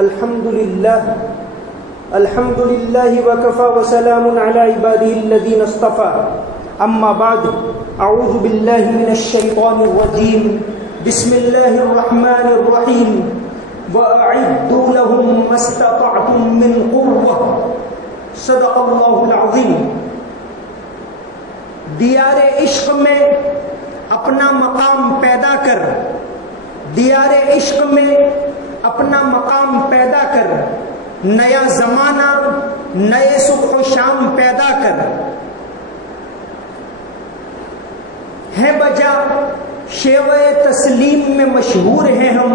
الحمد لله وكفى وسلام على عباده الذين اصطفى اما بعد اعوذ بالله من الشيطان الرجيم بسم الله الرحمن الرحيم واعدوا لهم ما استطعتم من قوة صدق الله العظيم. دیار عشق میں اپنا مقام پیدا کر، دیار عشق میں اپنا مقام پیدا کر، نیا زمانہ نئے صبح و شام پیدا کر. ہے بجا شیوہ تسلیم میں مشہور ہیں ہم،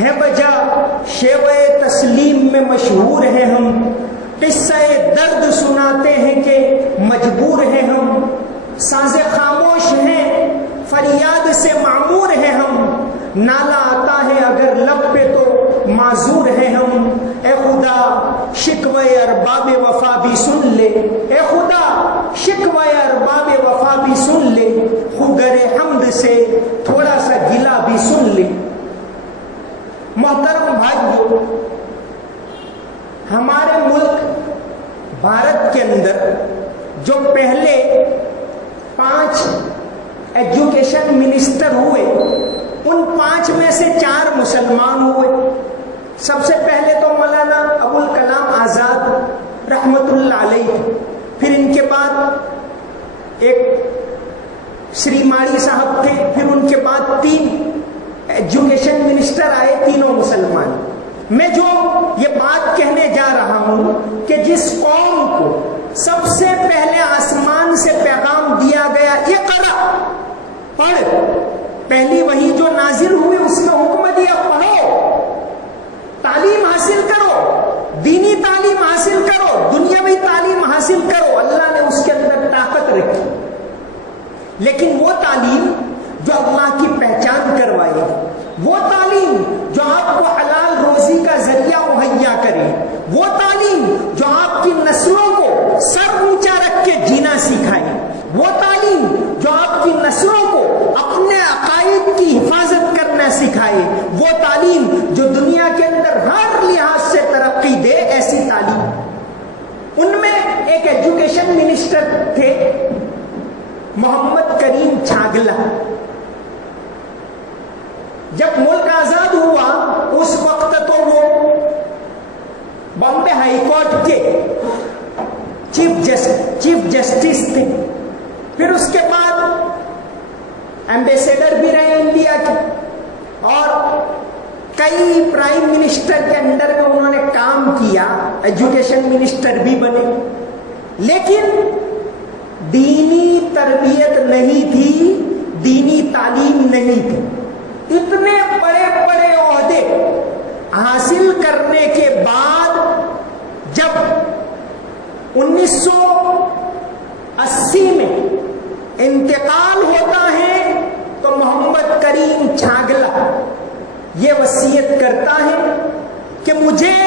ہے بجا شیوہ تسلیم میں مشہور ہیں ہم، قصہ درد سناتے ہیں کہ مجبور ہیں ہم، ساز خاموش ہیں فریاد سے معمور ہیں ہم، نالا آتا ہے اگر لب پہ تو معذور ہیں ہم. اے خدا شکوہ ارباب وفا بھی سن لے، اے خدا شکوہ ارباب وفا بھی سن لے، خوگر حمد سے تھوڑا سا گلا بھی سن لے. محترم بھائیو، ہمارے ملک بھارت کے اندر جو پہلے 5 ایجوکیشن منسٹر ہوئے، ان 5 میں سے 4 مسلمان ہوئے. سب سے پہلے تو مولانا ابوالکلام آزاد رحمت اللہ علیہ، پھر ان کے بعد ایک شری ماڑی صاحب تھے، پھر ان کے بعد 3 ایجوکیشن منسٹر آئے، تینوں مسلمان. میں جو یہ بات کہنے جا رہا ہوں کہ جس قوم کو سب سے پہلے آسمان سے پیغام دیا گیا اقرا، پڑھ، پہلی وحی جو نازل ہوئی اس میں حکم دیا پڑھو، تعلیم حاصل کرو، دینی تعلیم حاصل کرو، دنیاوی تعلیم حاصل کرو. اللہ نے اس کے اندر طاقت رکھی، لیکن وہ تعلیم جو اللہ کی پہچان کروائے، وہ تعلیم جو آپ کو حلال روزی کا ذریعہ مہیا کرے، وہ تعلیم جو آپ کی نسلوں کو سر اونچا رکھ کے جینا سکھائے، وہ تعلیم جو آپ کی نسلوں کو اپنے عقائد کی حفاظت کرنا سکھائے، وہ تعلیم جو دنیا کے اندر ہر لحاظ سے ترقی دے، ایسی تعلیم. ان میں ایک ایجوکیشن منسٹر تھے محمد کریم چھاگلا. جب ملک آزاد ہوا اس وقت تو وہ بامبے ہائی کورٹ کے چیف جسٹس تھے، پھر اس کے بعد ایمبیسیڈر بھی رہے انڈیا کے، اور کئی پرائم منسٹر کے انڈر میں انہوں نے کام کیا، ایجوکیشن منسٹر بھی بنے. لیکن دینی تربیت نہیں تھی، دینی تعلیم نہیں تھی. اتنے بڑے بڑے عہدے حاصل کرنے کے بعد جب 1980 میں انتقال ہوتا ہے تو محمد کریم چھاگلا یہ وصیت کرتا ہے کہ مجھے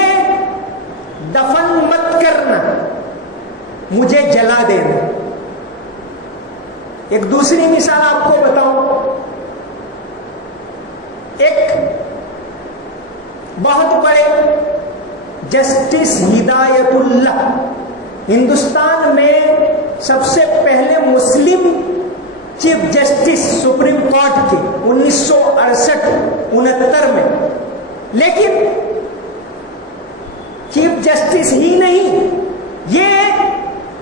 دفن مت کرنا، مجھے جلا دینا. ایک دوسری مثال آپ کو بتاؤں، ایک بہت بڑے جسٹس ہدایت اللہ، ہندوستان میں سب سے پہلے مسلم چیف جسٹس سپریم کورٹ کے 1968-69 میں. لیکن چیف جسٹس ہی نہیں، یہ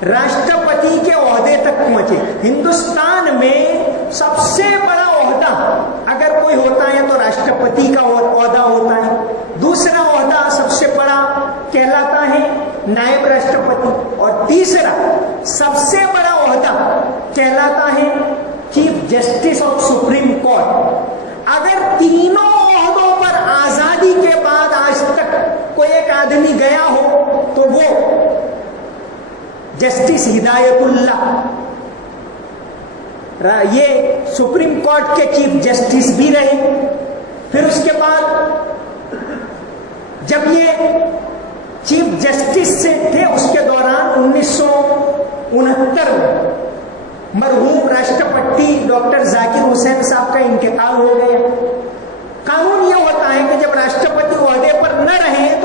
راشٹرپتی کے عہدے تک پہنچے. ہندوستان میں سب سے بڑا عہدہ اگر کوئی ہوتا ہے تو راشٹرپتی کا عہدہ ہوتا ہے، دوسرا عہدہ سب سے بڑا کہلاتا ہے نائب راشٹرپتی، اور تیسرا سب سے بڑا عہدہ کہلاتا ہے chief justice of supreme court. اگر تینوں عہدوں پر آزادی کے بعد آج تک کوئی ایک آدمی گیا ہو تو وہ جسٹس ہدایت اللہ، یہ سپریم کورٹ کے چیف جسٹس بھی رہے. پھر اس کے بعد جب یہ چیف جسٹس سے تھے اس کے دوران 1969 میں مرحوم راشٹرپتی ڈاکٹر ذاکر حسین صاحب کا انتقال ہو گیا. قانون یہ ہوتا ہے کہ جب راشٹرپتی عہدے پر نہ رہے تو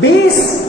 20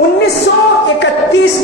1931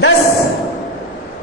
10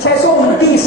629,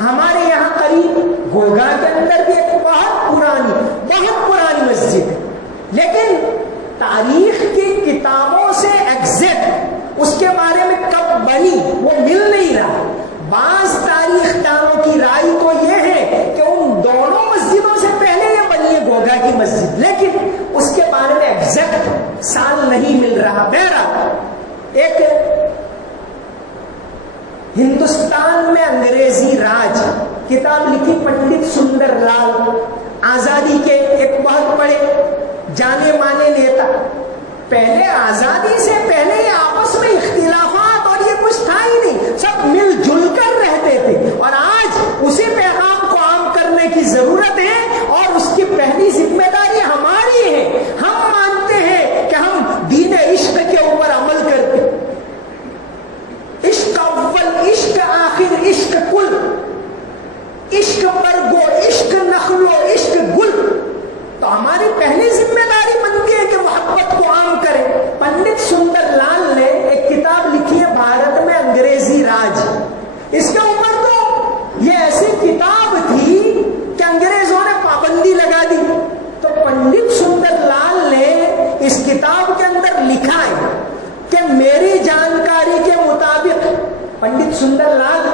ہمارے یہاں قریب گوگا کے اندر بھی ایک بہت پرانی مسجد ہے، لیکن تاریخ کی کتابوں سے ایگزیکٹ اس کے بارے میں کب بنی وہ مل نہیں رہا. بعض تاریخ دانوں کی رائے تو یہ ہے کہ ان دونوں مسجدوں سے پہلے یہ بنی ہے گوگا کی مسجد، لیکن اس کے بارے میں ایگزیکٹ سال نہیں مل رہا. بہرحال ایک ہندوستان میں انگریزی راج کتاب لکھی پنڈت سندر لال آزادی کے، ایک بہت بڑے جانے مانے نیتا. پہلے آزادی سے پہلے یہ آپس میں اختلافات اور یہ کچھ تھا ہی نہیں، سب مل جل کر رہتے تھے، اور آج اسی پیغام کو عام کرنے کی ضرورت ہے، اور اس کی پہلی ذمہ داری ہماری ہے. ہم مانتے ہیں کہ ہم دین عشق کے اوپر عمل کرتے، عشق اول، عشق آخر، عشق کل، عشق برگو، عشق نخلو، عشق گل. تو ہماری پہلی ذمہ داری بنتی ہے کہ محبت کو عام کریں. پنڈت سندر لال نے ایک کتاب لکھی ہے بھارت میں انگریزی راج. اس کے اوپر تو یہ ایسی کتاب تھی کہ انگریزوں نے پابندی لگا دی. تو پنڈت سندر لال نے اس کتاب کے اندر لکھا ہے کہ میری جانکاری کے مطابق، پنڈت سندر لال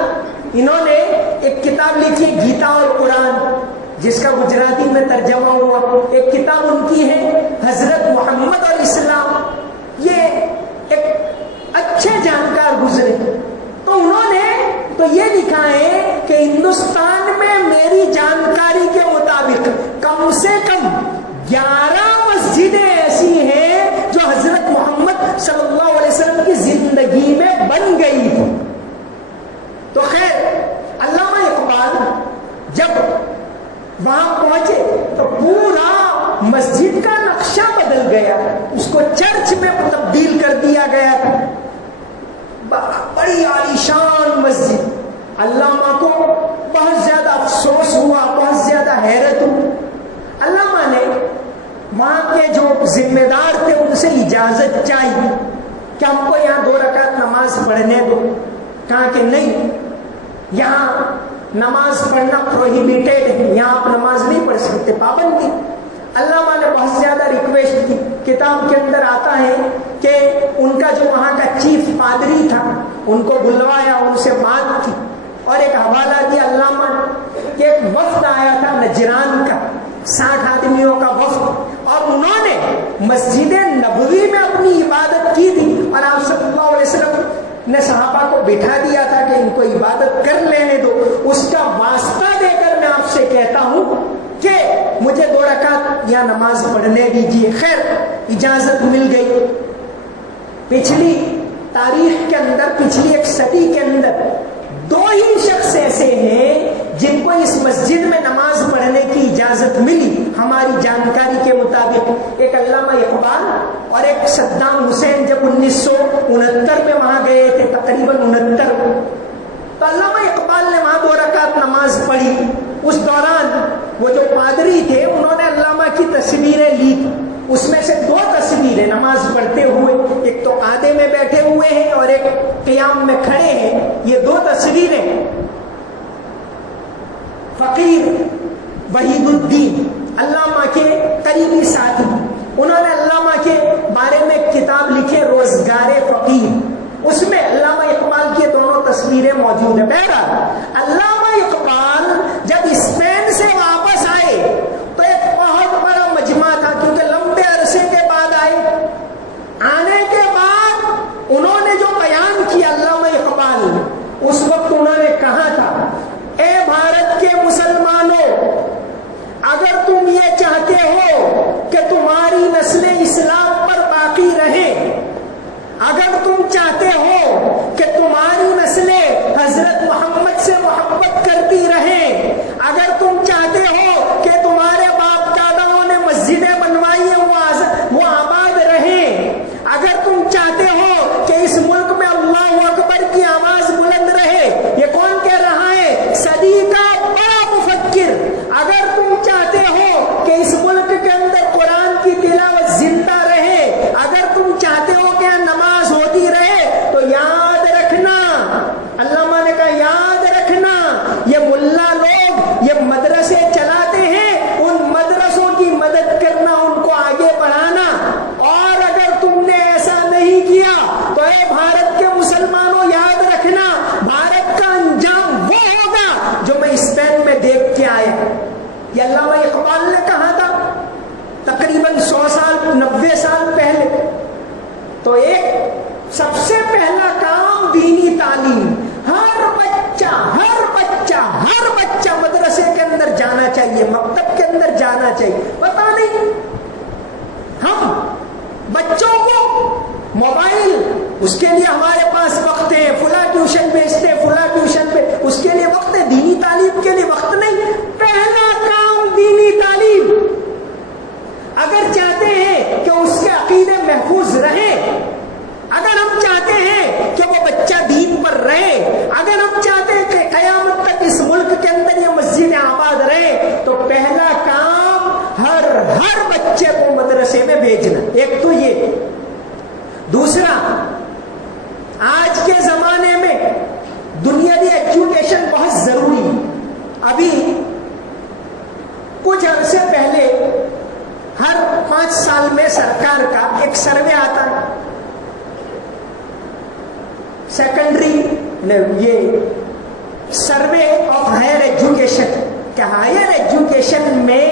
انہوں نے ایک کتاب لکھی گیتا اور قرآن، جس کا گجراتی میں ترجمہ ہوا. ایک کتاب ان کی ہے حضرت محمد اور اسلام. یہ ایک اچھے جانکار گزرے. تو انہوں نے تو یہ لکھا ہے کہ ہندوستان میں میری جانکاری کے مطابق کم سے کم 11 مسجدیں ایسی ہیں جو حضرت محمد صلی اللہ علیہ وسلم کی زندگی میں بن گئی تھی. تو خیر، علامہ اقبال جب وہاں پہنچے تو پورا مسجد کا نقشہ بدل گیا، اس کو چرچ میں تبدیل کر دیا گیا تھا. بڑی عالیشان مسجد. علامہ کو بہت زیادہ افسوس ہوا، بہت زیادہ حیرت ہوئی. علامہ نے وہاں کے جو ذمہ دار تھے ان سے اجازت چاہی کہ ہم کو یہاں 2 رکعت نماز پڑھنے دو. کہا کہ نہیں، یہاں نماز پڑھنا پروہیبیٹیڈ ہے، یہاں آپ نماز نہیں پڑھ سکتے، پابندی. علامہ نے بہت زیادہ ریکویسٹ کی. کتاب کے اندر آتا ہے کہ ان کا جو وہاں کا چیف پادری تھا ان کو بلوایا، ان سے بات کی، اور ایک حوالہ دیا علامہ کہ ایک وفد آیا تھا نجران کا، 60 آدمیوں کا وفد، اور انہوں نے مسجد نبوی میں اپنی عبادت کی تھی، اور آپ صلی اللہ علیہ وسلم نے صحابہ کو بٹھا دیا تھا کہ ان کو عبادت کر لینے دو. اس کا واسطہ دے کر میں آپ سے کہتا ہوں کہ مجھے 2 رکعت یا نماز پڑھنے دیجیے. خیر، اجازت مل گئی. پچھلی تاریخ کے اندر، پچھلی 1 صدی کے اندر 2 ہی شخص ایسے ہیں جن کو اس مسجد میں نماز پڑھنے کی اجازت ملی ہماری جانکاری کے مطابق. ایک علامہ اقبال اور ایک صدام حسین، جب 1969 میں وہاں گئے تھے، تقریباً 69 تو علامہ اقبال نے وہاں 2 رکعت نماز پڑھی. اس دوران وہ جو پادری تھے انہوں نے علامہ کی تصویریں لی. اس میں سے 2 تصویریں نماز پڑھتے ہوئے، ایک تو آدھے میں بیٹھے ہوئے ہیں اور ایک قیام میں کھڑے ہیں. یہ 2 تصویریں فقیر وحید الدین علامہ کے قریبی ساتھی، انہوں نے علامہ کے بارے میں کتاب لکھے روزگار فقیر. اس میں علامہ اقبال کی دونوں تصویریں موجود ہیں. بہرحال علامہ اقبال جب اسپین سے واپس آئے تو ایک بہت بڑا مجمع تھا، کیونکہ لمبے عرصے کے بعد آئے. آنے کے بعد انہوں نے جو بیان کیا علامہ اقبال نے، اس وقت انہوں نے کہا تھا، اے بھارت کے مسلمانوں، اگر تم یہ چاہتے ہو کہ تمہاری نسل اسلام پر باقی رہے، اگر تم چاہتے ہو کہ تمہاری نسلیں حضرت محمد موبائل، اس کے لیے ہمارے پاس وقت ہے، فلاں ٹیوشن بھیجتے، فلاں ٹیوشن پہ اس کے لیے وقت ہے، دینی تعلیم کے لیے وقت نہیں۔ پہلا کام دینی تعلیم۔ اگر چاہتے ہیں کہ اس کے عقیدے محفوظ رہیں، اگر ہم چاہتے ہیں کہ وہ بچہ دین پر رہے، اگر ہم چاہتے ہیں کہ قیامت تک اس ملک کے اندر یہ مسجد آباد رہے، تو پہلا کام ہر بچے کو مدرسے میں بھیجنا۔ ایک تو یہ۔ دوسرا، آج کے زمانے میں دنیاوی ایجوکیشن بہت ضروری ہے۔ ابھی کچھ عرصے پہلے ہر 5 سال میں سرکار کا ایک سروے آتا ہے، سیکنڈری یہ سروے آف ہائر ایجوکیشن، کہ ہائر ایجوکیشن میں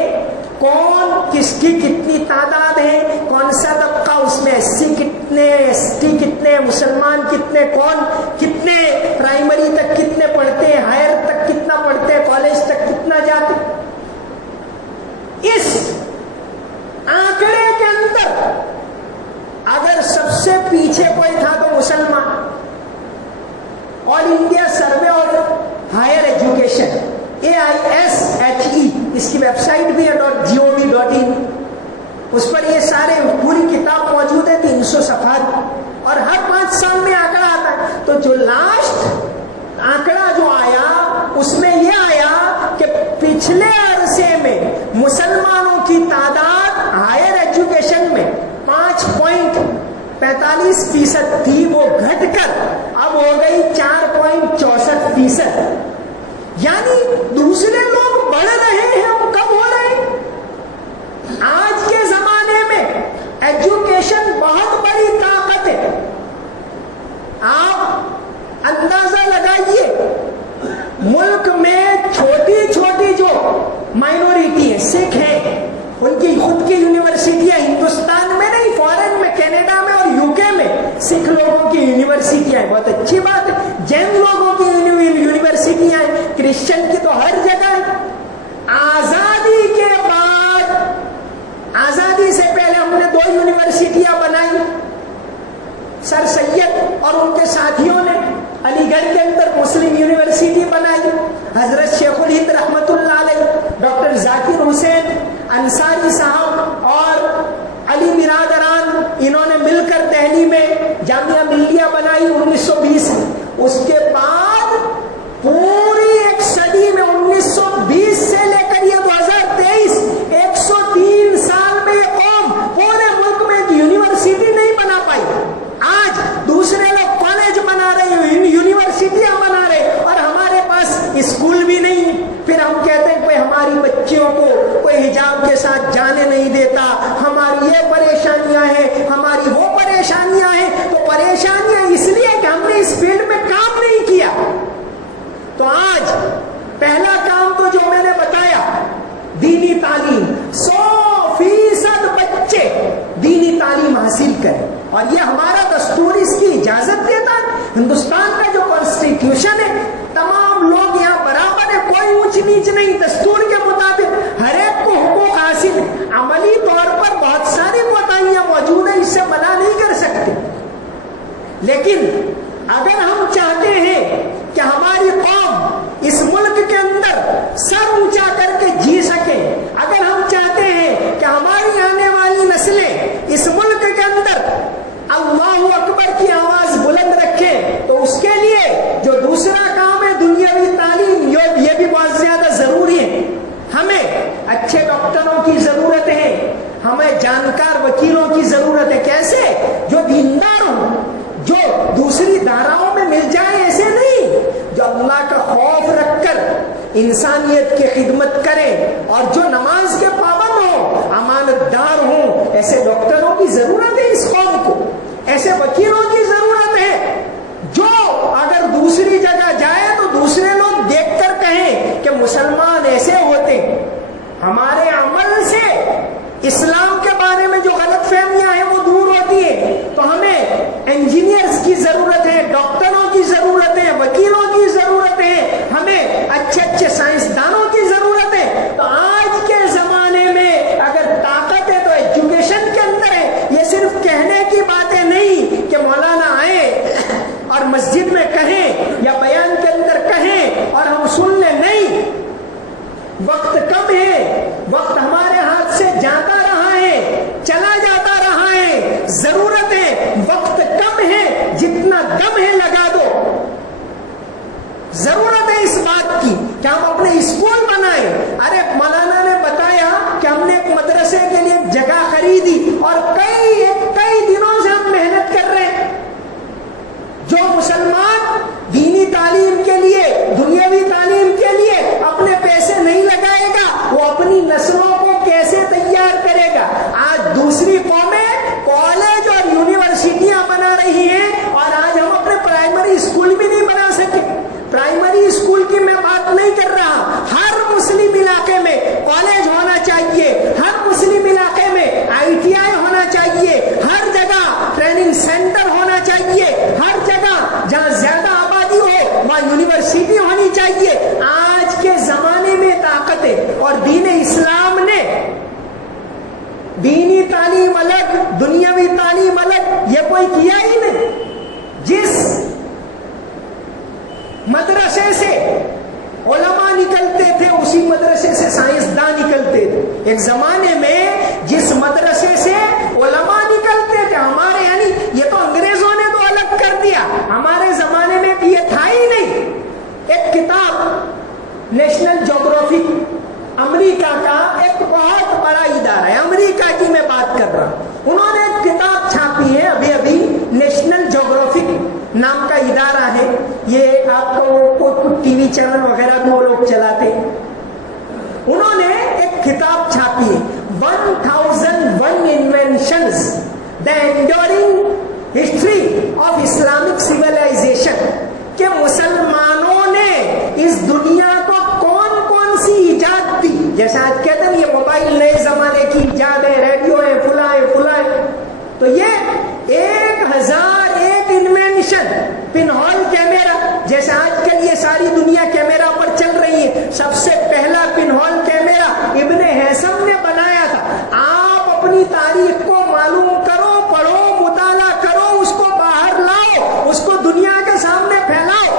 کون کس کی کتنی تعداد ہے، کون سا طبقہ اس میں، ایس سی کتنے، ایس ٹی کتنے، مسلمان کتنے، کون کتنے، پرائمری تک کتنے پڑھتے ہیں، ہائر تک کتنا پڑھتے ہیں، کالج تک کتنا جاتے۔ اس آنکڑے کے اندر اگر سب سے پیچھے کوئی تھا تو مسلمان۔ All India survey of higher education AISHE، اس کی ویب سائٹ بھی ہے .gov.in، اس پر یہ سارے پوری کتاب موجود ہے، 300 صفحات، اور ہر 5 سال میں آنکڑا آتا ہے۔ تو جو لاسٹ آنکڑا جو آیا اس میں یہ آیا کہ پچھلے عرصے میں مسلمانوں کی تعداد ہائر ایجوکیشن میں 5.45% تھی، وہ گھٹ کر اب ہو گئی 4.64%۔ یعنی دوسرے لوگ بڑھ رہے ہیں، ہم کم ہو رہے ہیں۔ آج کے زمانے میں ایجوکیشن بہت بڑی طاقت ہے۔ آپ اندازہ لگائیے، ملک میں چھوٹی چھوٹی جو مائنورٹی ہے، سکھ ہیں، ان کی خود کی یونیورسٹیاں، ہندوستان میں نہیں، فارن میں، کینیڈا میں اور UK میں سکھ لوگوں کی یونیورسٹیاں ہیں، بہت اچھی بات ہے۔ جین لوگوں کی یونیورسٹیاں ہیں، کرسچن کی تو ہر جگہ ہے۔ آزادی کے بعد، آزادی سے پہلے ہم نے 2 یونیورسٹیاں بنائی، سر سید اور ان کے ساتھیوں نے علی گڑھ کے اندر مسلم یونیورسٹی بنائی، حضرت شیخ الہند رحمت اللہ علیہ، ڈاکٹر ذاکر حسین انصاری صاحب اور علی برادران، انہوں نے مل کر دہلی میں جامعہ ملیہ بنائی 1920۔ اس کے بعد پوری ایک صدی میں 1920 سے لے کر یہ 2023، 103 سال میں یہ قوم پورے ملک میں یونیورسٹی نہیں بنا پائی۔ آج دوسرے لوگ کالج بنا رہے، یونیورسٹیاں بنا رہے، اور ہمارے پاس اسکول بھی نہیں۔ پھر ہم کہتے ہیں کوئی ہماری بچیوں کو کوئی حجاب کے ساتھ جانے نہیں دیتا، ہماری یہ پریشانیاں ہیں، ہماری وہ پریشانیاں ہیں۔ تو پریشانیاں اس لیے کہ ہم نے اس فیلڈ میں کام نہیں کیا۔ تو آج پہلا کام تو جو میں نے بتایا، دینی تعلیم، 100% بچے دینی تعلیم حاصل کریں، اور یہ ہمارا دستور اس کی اجازت دیتا ہے۔ ہندوستان کا جو کانسٹیٹیوشن ہے، تمام لوگ یہاں برابر ہے، کوئی اونچ نیچ نہیں، دستور کے مطابق ہر ایک کو حقوق حاصل ہے۔ عملی طور پر بہت ساری کوتاہیاں موجود ہیں، اس سے منع نہیں کر سکتے، لیکن اگر ہم چاہتے ہیں کہ ہماری قوم اس ملک کے اندر سر اونچا کر کے جی سکے، اگر ہم چاہتے ہیں کہ ہماری آنے والی نسلیں اس ملک کے اندر اللہ اکبر کی آواز بلند رکھیں، تو اس کے لیے جو دوسرا کام ہے دنیاوی تعلیم، یہ بھی بہت زیادہ ضروری ہے۔ ہمیں اچھے ڈاکٹروں کی ضرورت ہے، ہمیں جانکار وکیلوں کی ضرورت ہے، کیسے؟ جو دیندار ہوں، جو دوسری دھاراؤں میں مل جائے، ایسے نہیں، جو اللہ کا خوف رکھ کر انسانیت کی خدمت کرے، اور جو نماز کے پابند ہوں، امانت دار ہوں۔ ایسے ڈاکٹروں کی ضرورت ہے اس قوم کو، ایسے وکیلوں کی ضرورت ہے، جو اگر دوسری جگہ جائے تو دوسرے لوگ دیکھ کر کہیں کہ مسلمان ایسے ہوتے۔ ہمارے عمل سے اسلام کے بارے میں جو غلط فہمیاں ہیں وہ دور ہوتی ہے۔ تو ہمیں انجینئرز کی ضرورت ہے، ڈاکٹروں کی ضرورت ہے، وکیلوں کی ضرورت ہے، ہمیں اچھے اچھے سائنسدانوں کی ضرورت ہے۔ تو آج کے زمانے میں اگر طاقت ہے تو ایجوکیشن کے اندر ضرورتیں وقت کم ہے، جتنا دم ہے لگا دو. ضرورت ہے اس بات کی کہ ہم اپنے اسکول بنائیں. ارے مولانا نے بتایا کہ ہم نے ایک مدرسے کے لیے ایک جگہ خریدی اور کئی دنوں سے ہم محنت کر رہے ہیں. جو مسلمان دینی تعلیم کے لیے، دنیاوی تعلیم کے لیے اپنے پیسے نہیں لگائے گا، وہ اپنی نسلوں کو کیسے تیار کرے گا؟ آج دوسری قومیں کالج اور یونیورسٹیاں بنا رہی ہیں اور آج ہم اپنے پرائمری اسکول بھی نہیں بنا سکے. پرائمری اسکول کی میں بات نہیں کر رہا. ہر مسلم علاقے میں کالج ہونا چاہیے، ہر مسلم علاقے میں ITI ہونا چاہیے، ہر جگہ ٹریننگ سینٹر ہونا چاہیے، ہر جگہ جہاں زیادہ آبادی ہو وہاں یونیورسٹی ہونی چاہیے. آج کے زمانے میں طاقت ہے اور دین اسلام نے دینی تعلیم الگ، دنیاوی تعلیم الگ، یہ کوئی کیا ہی نہیں. جس مدرسے سے علماء نکلتے تھے اسی مدرسے سے سائنسداں نکلتے تھے. ایک زمانے میں جس مدرسے سے علماء نکلتے تھے، ہمارے یعنی یہ تو انگریزوں نے تو الگ کر دیا، ہمارے زمانے میں بھی یہ تھا ہی نہیں. ایک کتاب نیشنل جغرافک، امریکہ کا ایک بہت بڑا ادارہ ہے، امریکہ کی میں بات کر رہا ہوں. انہوں نے ایک کتاب چھاپی ہے ابھی نیشنل جغرافک نام کا ادارہ ہے. یہ آپ کو کچھ ٹی وی چینل وغیرہ بھی وہ لوگ چلاتے ہیں. انہوں نے ایک کتاب چھاپی ہے 1001 inventions the enduring history of Islamic civilisation, کہ مسلمانوں نے اس دنیا کو کون کون سی ایجاد دی. جیسے آج کہتے ہیں یہ موبائل نئے زمانے کی ایجاد ہے، ریڈیو ہے، فلاں ہے فلاں ہے، تو یہ 1001 انوینشن. پن ہول کیمرہ، جیسے آج کل یہ ساری دنیا کیمرہ پر چل رہی ہے، سب سے پہلا پن ہول کیمرہ ابن ہیثم نے بنایا تھا. آپ اپنی تاریخ کو معلوم کرو، پڑھو، مطالعہ کرو، اس کو باہر لاؤ، اس کو دنیا کے سامنے پھیلاؤ،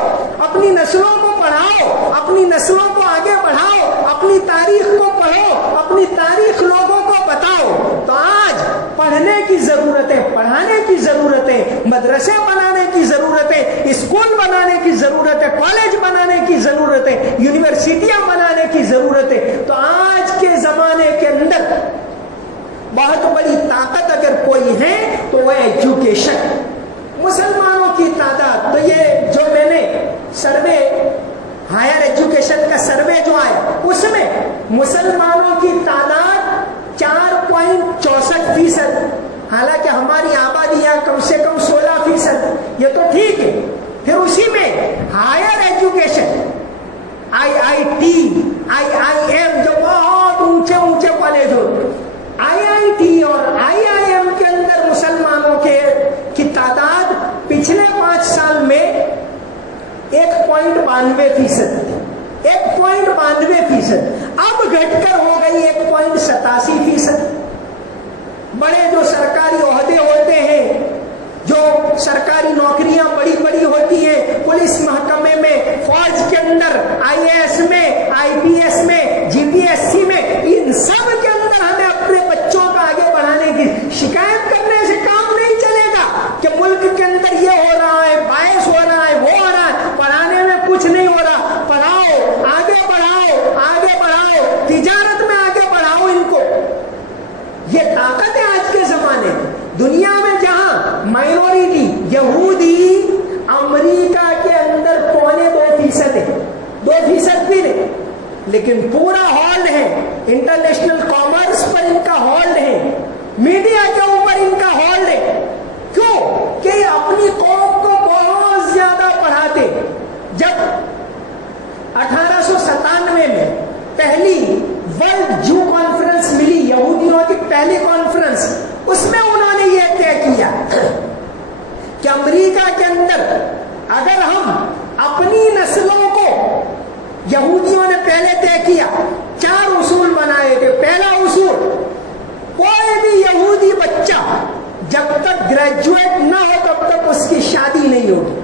اپنی نسلوں کو پڑھاؤ، اپنی نسلوں کو آگے بڑھاؤ، اپنی تاریخ کو پڑھو، اپنی تاریخ لوگوں کو بتاؤ. تو آج پڑھنے کی ضرورت ہے، پڑھانے کی ضرورت ہے، مدرسے بنانے کی ضرورت ہے، اسکول بنانے کی ضرورت ہے، کالج بنانے کی ضرورت ہے، یونیورسٹیاں بنانے کی ضرورت ہے. تو آج کے زمانے کے اندر بہت بڑی طاقت اگر کوئی ہے تو وہ ایجوکیشن. مسلمانوں کی تعداد، تو یہ جو میں نے سروے، ہائر ایجوکیشن کا سروے جو آیا اس میں مسلمانوں کی تعداد 4.64%. حالانکہ ہماری آبادی یہاں کم سے کم 16%، یہ تو ٹھیک ہے. پھر اسی میں ہائر ایجوکیشن، IIT، IIM جو بہت اونچے اونچے کالج ہوتے، IIT اور IIM کے اندر مسلمانوں کی تعداد پچھلے 5 سال میں 1.92%، 1.92%. اب گھٹ کر ہو گئی 1.87%. بڑے جو سرکاری عہدے ہوتے ہیں، جو سرکاری نوکریاں بڑی بڑی ہوتی ہیں، پولیس محکمے میں، فوج کے اندر، IAS میں، IPS میں، GPSC میں، ان سب کے اندر ہمیں اپنے بچوں کو آگے بڑھانے کی، شکایت کرنے سے کام نہیں چلے گا کہ ملک کے اندر یہ ہو رہا ہے، باعث ہو رہا ہے، وہ ہو رہا ہے. پڑھانے میں کچھ نہیں ہو رہا. پڑھاؤ، آگے بڑھاؤ، آگے بڑھاؤ، تجارت میں آگے بڑھاؤ ان کو. یہ طاقت ہے آج کے زمانے میں. دنیا میں جہاں مائنورٹی یہودی امریکہ کے اندر 0.2% ہے، 2% بھی نہیں، لیکن پورا ہولڈ ہے. انٹرنیشنل کامرس پر ان کا ہولڈ ہے، میڈیا کے اوپر ان کا ہولڈ ہے. کیوں؟ کہ یہ اپنی قوم کو بہت زیادہ پڑھاتے. جب 1897 میں پہلی ورلڈ جو کانفرنس ملی، یہودیوں کی پہلی کانفرنس، اس میں انہوں نے یہ طے کیا کہ امریکہ کے اندر اگر ہم اپنی نسلوں کو، یہودیوں نے پہلے طے کیا، 4 اصول بنائے تھے. پہلا اصول، کوئی بھی یہودی بچہ جب تک گریجویٹ نہ ہو تب تک اس کی شادی نہیں ہوگی.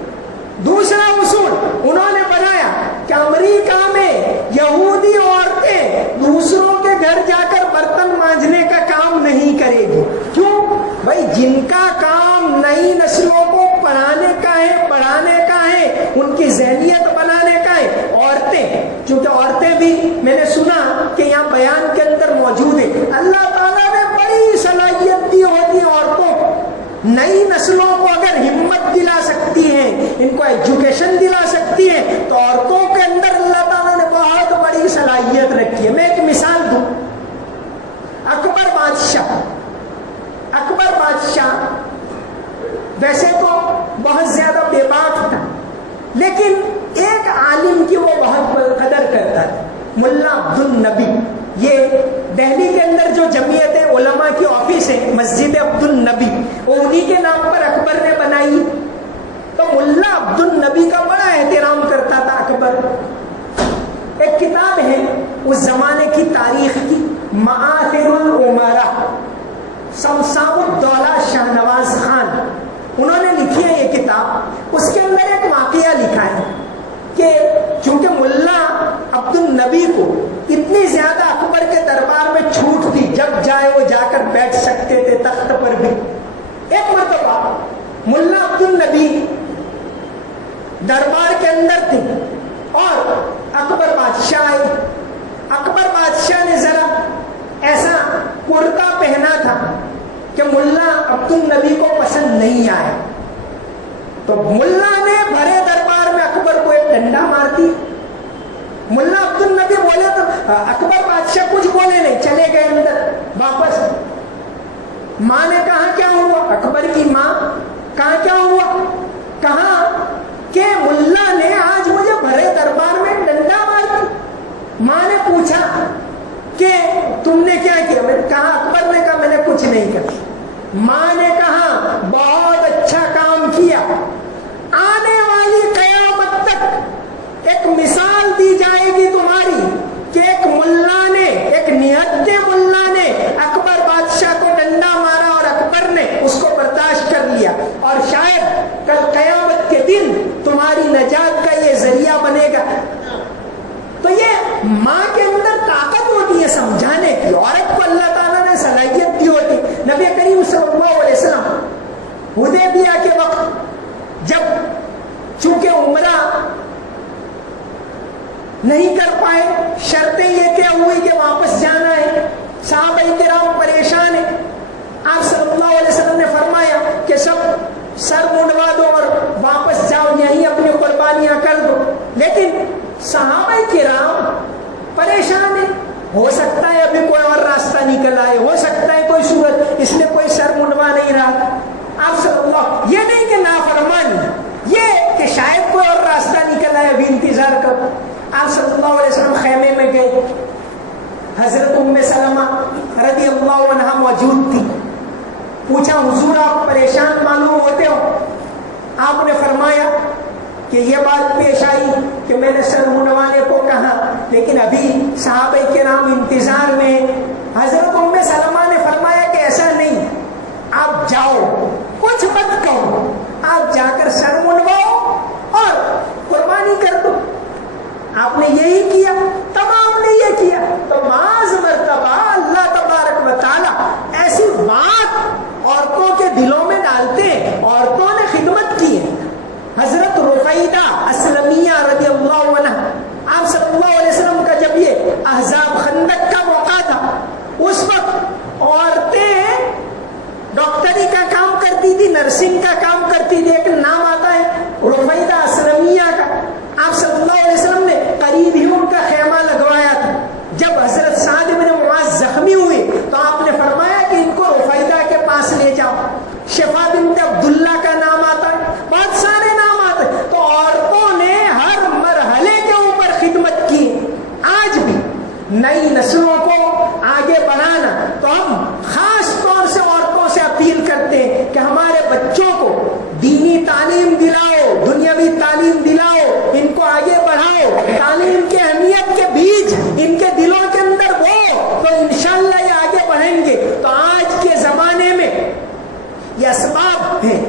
دوسرا اصول انہوں نے بنایا کہ امریکہ میں یہودی عورتیں دوسروں کے گھر جا کر برتن مانجنے کا کام نہیں کرے گی. کیوں؟ بھائی جن کا کام نئی نسلوں کو پڑھانے کا ہے، پڑھانے کا ہے، ان کی ذہنیت بنانے کا ہے، عورتیں، چونکہ عورتیں بھی میں نے سنا کہ یہاں بیان کے اندر موجود ہے، اللہ تعالیٰ نے بڑی صلاحیت دی ہوتی ہے عورتوں کو، نئی نسلوں کو اگر ہمت دلا سکتی ہیں، ان کو ایجوکیشن دلا سکتی ہے، تو عورتوں کے اندر اللہ تعالیٰ نے بہت بڑی صلاحیت رکھی ہے۔ میں ایک مثال دوں، اکبر بادشاہ ویسے تو بہت زیادہ بے باک تھا، لیکن ایک عالم کی وہ بہت قدر کرتا تھا، ملا عبد النبی۔ یہ دہلی کے اندر جو جمعیت علماء کی آفس ہے مسجد عبد النبی، وہ انہی کے نام پر اکبر نے بنائی، تو ملا عبد النبی کا بڑا احترام کرتا تھا اکبر۔ ایک کتاب ہے اس زمانے کی تاریخ کی، معاثر العمرا، صمصام الدولہ شاہ نواز خان، انہوں نے لکھی ہے یہ کتاب۔ اس کے اندر ایک واقعہ لکھا ہے کہ چونکہ ملا عبد النبی کو اتنی زیادہ اکبر کے دربار میں چھوٹ تھی، جب جائے وہ جا کر بیٹھ سکتے تھے تخت پر بھی۔ ایک مرتبہ ملا عبد النبی دربار کے اندر تھے اور اکبر بادشاہ آئے۔ اکبر بادشاہ نے ذرا ایسا کرتا پہنا تھا کہ ملا عبد النبی کو پسند نہیں آیا، تو ملا نے بھرے دربار میں اکبر کو ایک ڈنڈا مار دی۔ ملا عبد النبی بولے تو اکبر بادشاہ کچھ بولے نہیں، چلے گئے اندر واپس۔ ماں نے کہا کیا ہوا؟ اکبر کی ماں کہا کیا ہوا؟ کہا کہ ملا نے آج مجھے بھرے دربار میں ڈنڈا مار دی۔ ماں نے پوچھا کہ تم نے کیا کیا؟ میں نے کہا، اکبر نے کہا میں نے کچھ نہیں کیا۔ ماں نے کہا بہت اچھا کام کیا، آنے والی قیامت تک ایک مثال دی جائے گی تمہاری کہ ایک ملا نے، ایک نہت ملا نے اکبر بادشاہ کو ڈنڈا مارا اور اکبر نے اس کو برداشت کر لیا، اور شاید کل قیامت کے دن تمہاری نجات کا یہ ذریعہ بنے گا۔ تو یہ ماں کے اندر طاقت ہوتی ہے سمجھانے کی، عورت کو اللہ تعالیٰ نے صلاحیت دی ہوتی۔ نبی کریم صلی اللہ علیہ وسلم حدیبیہ کے وقت جب چونکہ عمرہ نہیں کر پائے، شرطیں یہ طے ہوئی کہ واپس جانا ہے، صحابہ کرام پریشان ہیں، آپ صلی اللہ علیہ وسلم نے فرمایا کہ سب سر منڈوا دو اور واپس جاؤ، یہیں اپنی قربانیاں کر دو۔ لیکن صحابہ کرام پریشان ہیں، ہو سکتا ہے ابھی کوئی اور راستہ نکل آئے، ہو سکتا ہے کوئی صورت، اس لیے کوئی سر منڈوا نہیں رہا۔ آپ صلی اللہ، یہ نہیں کہ نافرمانی، یہ کہ شاید کوئی اور راستہ نکل آئے، ابھی انتظار کرو۔ آپ صلی اللہ علیہ وسلم خیمے میں گئے، حضرت ام سلمہ رضی اللہ عنہا موجود تھی۔ پوچھا حضور آپ پریشان معلوم ہوتے ہو؟ آپ نے فرمایا کہ یہ بات پیش آئی کہ میں نے سر منڈوانے کو کہا لیکن ابھی صحابہ کرام انتظار میں۔ حضرت ام سلمہ نے فرمایا کہ ایسا نہیں، آپ جاؤ، کچھ مت کہو، آپ جا کر سر منڈواؤ اور قربانی کر دو۔ آپ نے یہی کیا، تمام نے یہ کیا۔ تو بعض مرتبہ اللہ تبارک و تعالی ایسی بات عورتوں کے دلوں میں ڈالتے ہیں، عورتوں نے خدمت کی ہے۔ حضرت رفیدہ اسلمیہ رضی اللہ عنہ، آپ صلی اللہ علیہ وسلم کا جب یہ احزاب خندق کا موقع تھا، اس وقت عورتیں ڈاکٹری کا کام کرتی تھی، نرسنگ کا کام کرتی تھی، ایک نام آتا ہے رفیدہ اسلمیہ کا۔ آپ صلی اللہ علیہ وسلم نے قریب ہی ان کا خیمہ لگوایا تھا۔ جب حضرت سعد بن معاذ زخمی ہوئے تو آپ نے فرمایا کہ ان کو رفیدہ کے پاس لے جاؤ۔ شفا بنت عبداللہ کا نام آتا ہے، بہت سارے نام آتے ہیں۔ تو عورتوں نے ہر مرحلے کے اوپر خدمت کی۔ آج بھی نئی نسلوں کو آگے بڑھانا، تو ہم خاص طور سے عورتوں سے اپیل کرتے ہیں کہ ہمارے بچوں کو دینی تعلیم دلاؤ، دنیاوی تعلیم دلاؤ، ان کو آگے بڑھاؤ، تعلیم کی اہمیت کے بیج ان کے دلوں کے اندر ہو تو انشاءاللہ یہ آگے بڑھیں گے۔ تو آج کے زمانے میں یہ اسباب ہیں،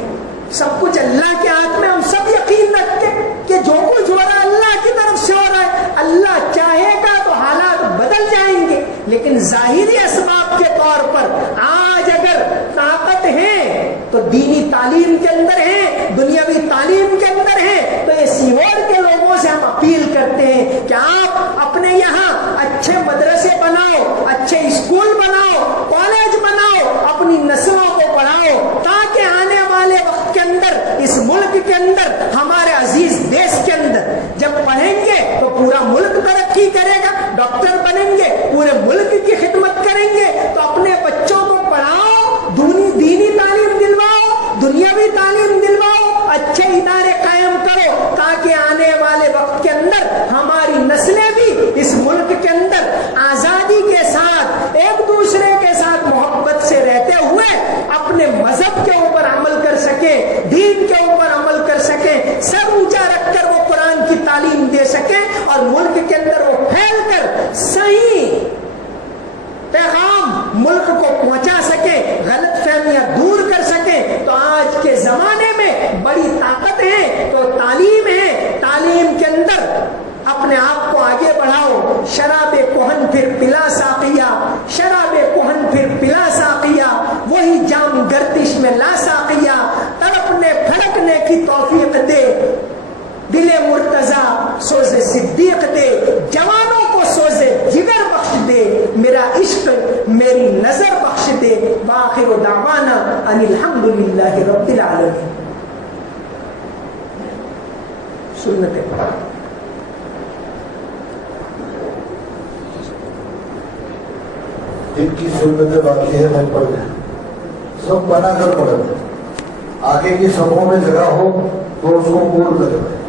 سب کچھ اللہ کے ہاتھ میں۔ ہم سب یقین رکھتے کہ جو کچھ ہو رہا ہے اللہ کی طرف سے ہو رہا ہے، اللہ چاہے گا تو حالات بدل جائیں گے، لیکن ظاہری اسباب کے طور پر آج اگر طاقت ہے تو دینی تعلیم کے اندر ہیں، دنیاوی تعلیم کے اندر ہیں. تو یہ سیور کے لوگوں سے ہم اپیل کرتے ہیں کہ آپ اپنے یہاں اچھے مدرسے بناؤ، اچھے اسکول بناؤ، کالج بناؤ، اپنی نسلوں کو پڑھاؤ، تاکہ آنے والے وقت کے اندر اس ملک کے اندر، ہمارے عزیز دیش کے اندر جب پڑھیں گے تو پورا ملک ترقی کرے گا. ڈاکٹر بنیں گے، پورے ملک کی خدمت کریں گے. تو اپنے بچوں کو پڑھاؤ، دینی تعلیم دلواؤ، دنیاوی تعلیم دلواؤ، اچھے ادارے قائم کرو، تاکہ آنے والے وقت کے اندر ہماری نسلیں بھی اس ملک کے اندر آزادی کے ساتھ، ایک دوسرے کے ساتھ محبت سے رہتے ہوئے اپنے مذہب کے اوپر عمل کر سکیں، دین کے اوپر عمل کر سکیں، سر اونچا رکھ کر وہ قرآن کی تعلیم دے سکیں اور ملک کے اندر وہ پھیل کر صحیح پیغام ملک کو پہنچا سکیں، غلط فہمیاں دور کر سکیں. تو آج کے زمانے میں بڑی طاقت ہے تو تعلیم ہے. تعلیم کے اندر اپنے آپ کو آگے بڑھاؤ. شراب کہن پھر پلا ساقیا، شراب کہن پھر پلا ساقیا، وہی جام گردش میں لا ساقیا. تڑپنے پھڑکنے کی توفیق دے، دل مرتضیٰ سوز صدیق دے، جوانوں کو سوز جگر بخش دے، میرا عشق میری نظر بخش دے. وآخر دعوانا ان الحمدللہ رب العالمین. سنت جن کی سنتیں باقی ہے وہ پڑھ لیں، سب بنا کر پڑھ لیں. آگے کی سبوں میں جگہ ہو تو اس کو پور کریں.